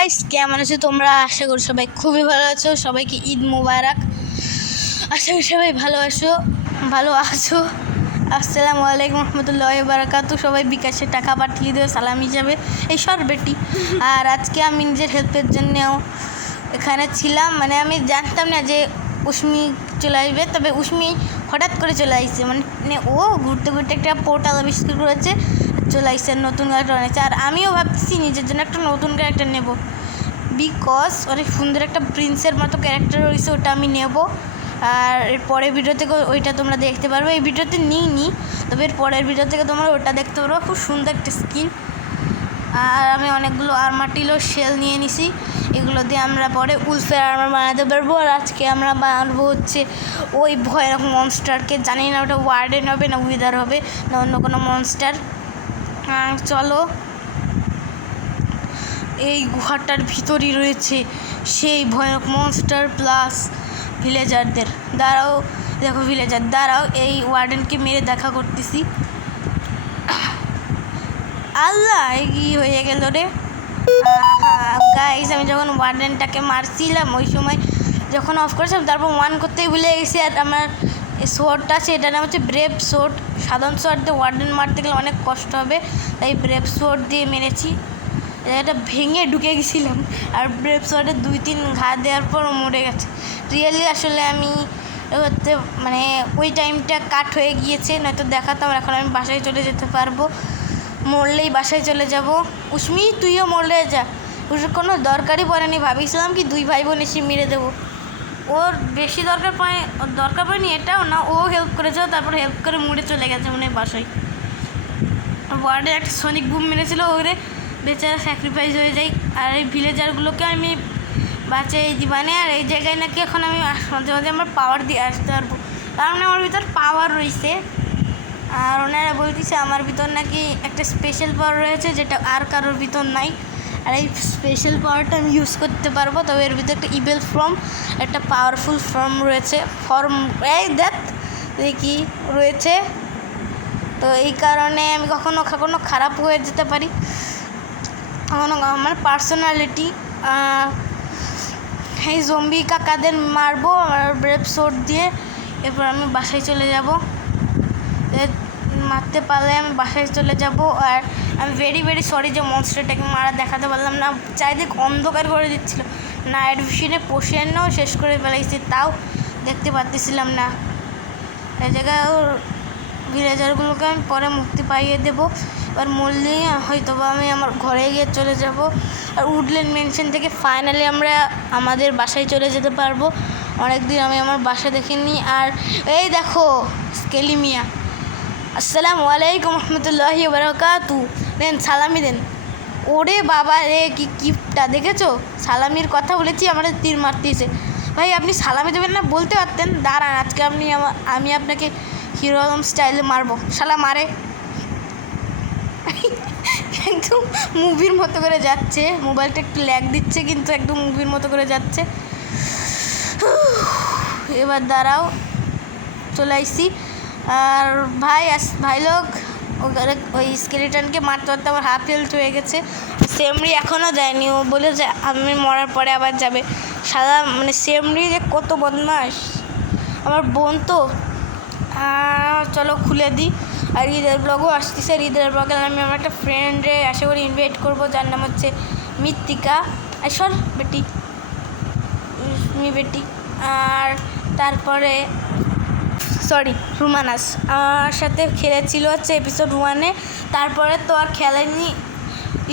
Guys, কেমন আছো তোমরা? আশা করি সবাই খুবই ভালো আছো। সবাইকে ঈদ মোবারক। আশা করি সবাই ভালো আছো। আসসালামু আলাইকুম রহমতুল্লাহি ওয়া বারাকাতুহু। সবাই বিকাশে টাকা পাঠিয়ে দিও সালাম হিসাবে, এই বেটি। আর আজকে আমি নিজের হেল্পের জন্য এখানে ছিলাম। মানে আমি জানতাম না যে উষ্মি চলে আসবে, তবে উষ্মি হঠাৎ করে চলে আসছে। মানে ও ঘুরতে ঘুরতে একটা পোর্টাল আবিষ্কার করেছে, চলে আসছে, নতুন ক্যারেক্টার এনেছে। আর আমিও ভাবছি নিজের জন্য একটা নতুন ক্যারেক্টার নেব, বিকজ অনেক সুন্দর একটা প্রিন্সের মতো ক্যারেক্টার রয়েছে, ওটা আমি নেব। আর এর পরের ভিডিও থেকে ওইটা তোমরা দেখতে পারবে। এই ভিডিওতে নিইনি, তবে এর পরের ভিডিও থেকে তোমরা ওটা দেখতে পারবে। খুব সুন্দর একটা স্কিন। আর আমি অনেকগুলো আর্মাটিলো শেল নিয়ে নিছি, এগুলো দিয়ে আমরা পরে উলফের আর্মার বানাতে পারবো। আর আজকে আমরা বানাবো হচ্ছে ওই ভয়ানক মনস্টারকে। জানি না ওটা ওয়ার্ডেন হবে না উইদার হবে না অন্য কোনো মনস্টার। চলো, এই গুহাটার ভিতরই রয়েছে সেই ভয়ানক মনস্টার প্লাস ভিলেজারদের। দাঁড়াও, দেখো ভিলেজার, দাঁড়াও, এই ওয়ার্ডেনকে মেরে দেখা করতেছি। আল্লাহ, কি হয়ে গেল রে গাইস! আমি যখন ওয়ার্ডেনটাকে মারছিলাম ওই সময় যখন অফ করেছিলাম, তারপর ওয়ান করতেই ভুলে গেছি। আর আমার সোয়ার্ডটা আছে, এটার নাম হচ্ছে ব্রেভ সোয়ার্ড। সাধারণ সোয়ার্ড দিয়ে ওয়ার্ডেন মারতে গেলে অনেক কষ্ট হবে, তাই ব্রেভ সোয়ার্ড দিয়ে মেরেছি। এটা ভেঙে ঢুকে গেছিলাম, আর ব্রেভ সোয়ার্ডে 2-3 ঘা দেওয়ার পর মরে গেছে। রিয়েলি আসলে আমি হচ্ছে মানে ওই টাইমটা কাট হয়ে গিয়েছে, নয়তো দেখাতাম। এখন আমি বাসায় চলে যেতে পারবো, মরলেই বাসায় চলে যাব। উষ্মি, তুইও মরলে যা, ওর কোনো দরকারই পড়েনি। ভাবিছিলাম কি 2 ভাই বোন এসে মেরে দেবো, ওর বেশি দরকার পড়েনি, এটাও না। ও হেল্প করেছে, তারপর হেল্প করে মরে চলে গেছে মানে বাসায়। ওয়ার্ডে একটা সনিক বুম মেরেছিল, ওরে বেচারা স্যাক্রিফাইস হয়ে যায়। আর এই ভিলেজারগুলোকে আমি বাঁচাই জীবনে। আর এই জায়গায় নাকি এখন আমি মাঝে মাঝে আমার পাওয়ার দিয়ে আসতে পারবো, কারণ আমার ভিতর পাওয়ার রয়েছে। আর ওনারা বলতেছে আমার ভিতর নাকি একটা স্পেশাল পাওয়ার রয়েছে, যেটা আর কারোর ভিতর নাই। আর এই স্পেশাল পাওয়ারটা আমি ইউজ করতে পারবো, তবে এর ভিতরে একটা ইভেল ফর্ম, একটা পাওয়ারফুল ফর্ম রয়েছে। এই দেখি রয়েছে, তো এই কারণে আমি কখনো খারাপ হয়ে যেতে পারি। আমার পার্সোনালিটি, এই জম্বি কাকাদের মারবো আর ব্রেভ সোর্ড দিয়ে। এরপর আমি বাসায় চলে যাব, মারতে পারলে আমি বাসায় চলে যাব। আর আমি ভেরি সরি যে মনস্টারটাকে মারা দেখাতে পারলাম না, চারিদিক অন্ধকার করে দিচ্ছিল। নাইট ভিশনে পোষেনও শেষ করে ফেলাইছি, তাও দেখতে পারতেছিলাম না। এই জায়গায় ভিলেজারগুলোকে আমি পরে মুক্তি পাইয়ে দেবো। এবার মরলেই হয়তো বা আমি আমার ঘরে গিয়ে চলে যাব। আর উডল্যান্ড মেনশন থেকে ফাইনালি আমরা আমাদের বাসায় চলে যেতে পারবো। অনেকদিন আমি আমার বাসা দেখিনি। আর এই দেখো স্কেলি মিয়া, আসসালামু আলাইকুম রহমতুল্লাহি ওয়া বারাকাতুহু। দেন সালামি দেন। ওরে বাবা রে, কি কিপটা দেখেছো? সালামির কথা বলেছি, আমাদের তীর মারতেছে। ভাই আপনি সালামি দেবেন না, বলতে পারতেন। দাঁড়ান, আজকে আমি আপনাকে হিরো আলম স্টাইলে মারবো। শালা মারে একদম মুভির মতো করে যাচ্ছে। মোবাইলটা একটু ল্যাগ দিচ্ছে, কিন্তু একদম মুভির মতো করে যাচ্ছে। এবার দাঁড়াও, চলে আসছি। আর ভাই লোক, ওই স্কেলিটনকে মারতে মারতে আমার হাফ হেলথ হয়ে গেছে। সেমরি এখনও যায়নি, ও বলে যে আমি মরার পরে আবার যাবে। সাদা মানে সেমরি যে কত বদমাস, আমার বোন তো। চলো খুলে দিই। আর ঈদের ব্লগও আসতেছে। ঈদের ব্লগে আমি আমার একটা ফ্রেন্ডে আশা করি ইনভাইট করবো, যার নাম হচ্ছে মৃত্তিকা। আসর বেটি, বেটি। আর তারপরে রুমানাস আমার সাথে খেলেছিল হচ্ছে এপিসোড 1-এ। তারপরে তো আর খেলেনি।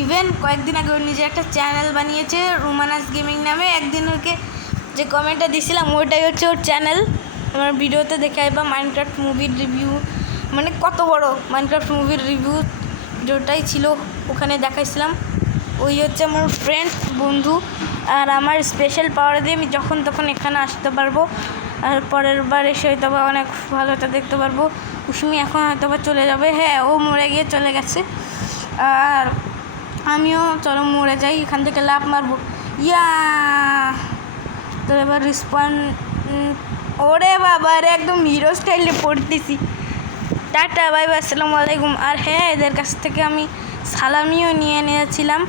ইভেন কয়েকদিন আগে ওর নিজে একটা চ্যানেল বানিয়েছে রুমানাস গেমিং নামে। একদিন ওকে যে কমেন্টটা দিয়েছিলাম ওইটাই হচ্ছে ওর চ্যানেল। আমার ভিডিওতে দেখে আসবা মাইনক্রাফট মুভির রিভিউ, মানে কত বড় মাইনক্রাফট মুভির রিভিউ যেটাই ছিল ওখানে দেখাইছিলাম। ওই হচ্ছে আমার ফ্রেন্ড, বন্ধু। আর আমার স্পেশাল পাওয়ার দিয়ে আমি যখন তখন এখানে আসতে পারবো। আর পরের বার এসে হয়তো বা অনেক ভালোটা দেখতে পারবো। উষ্মি এখন হয়তো বা চলে যাবে, হ্যাঁ ও মরে গিয়ে চলে গেছে। আর আমিও চলো মরে যাই, এখান থেকে লাফ মারবো। তো এবার রিসপন, ওরে বাবা রে, একদম হিরো স্টাইলে পড়তেছি। টাটা, বাই বাই, আসসালামু আলাইকুম। আর হ্যাঁ, এদের কাছ থেকে আমি সালামিও নিয়ে নিয়েছিলাম।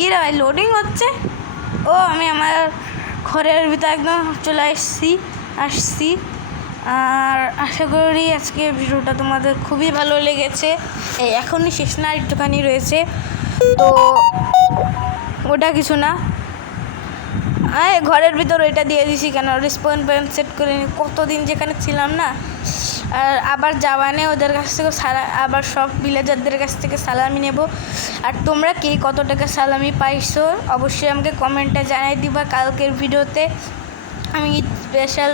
কী রে ভাই লোডিং হচ্ছে? ও আমি আমার ঘরের ভিতরে একদম চলে আসছি। আর আশা করি আজকে ভিডিওটা তোমাদের খুবই ভালো লেগেছে। এই এখনই শেষ না, একটুখানি রয়েছে, তো ওটা কিছু না। ঘরের ভিতর ওইটা দিয়ে দিছি কেন, রেসপন্স পয়েন্ট সেট করে নি, কতদিন যেখানে ছিলাম না। আর আবার যাওয়ানে ওদের কাছ থেকে আবার সব ভিলেজারদের কাছ থেকে সালামি নেব। আর তোমরা কে কত টাকা সালামি পাইছো অবশ্যই আমাকে কমেন্টে জানাই দিবা। কালকের ভিডিওতে আমি স্পেশাল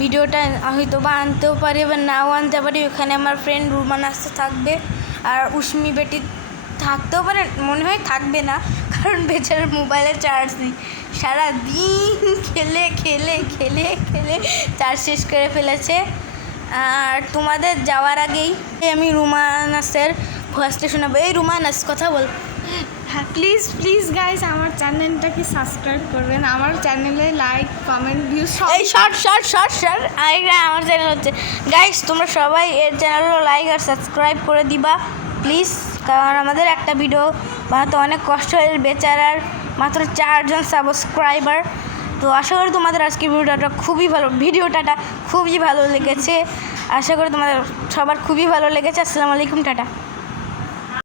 ভিডিওটা হয়তো বা আনতেও পারি বা নাও আনতে পারি। ওখানে আমার ফ্রেন্ড রুমান আসতে থাকবে, আর উষ্মি বেটি থাকতেও পারে, মনে হয় থাকবে না, কারণ বেচারার মোবাইলে চার্জ নেই। সারাদিন খেলে খেলে খেলে খেলে চার্জ শেষ করে ফেলেছে। আর তোমাদের যাওয়ার আগেই আমি রুমানাসের ভয়েসটা শোনাবো। এই রুমানাস কথা বল। হ্যাঁ প্লিজ গাইস আমার চ্যানেলটাকে সাবস্ক্রাইব করবেন, আমার চ্যানেলে লাইক কমেন্ট ভিউ সব। এই শর্ট আমার চ্যানেল হচ্ছে গাইস, তোমরা সবাই এর চ্যানেলও লাইক আর সাবস্ক্রাইব করে দিবা প্লিজ, কারণ আমাদের একটা ভিডিও বানাতে অনেক কষ্ট হয়, বেচারার মাত্র 4 জন সাবস্ক্রাইবার। তো আশা করি তোমাদের আজকের ভিডিওটা খুবই ভালো লেগেছে। আশা করি তোমাদের সবার খুবই ভালো লেগেছে। আসসালামু আলাইকুম, টাটা।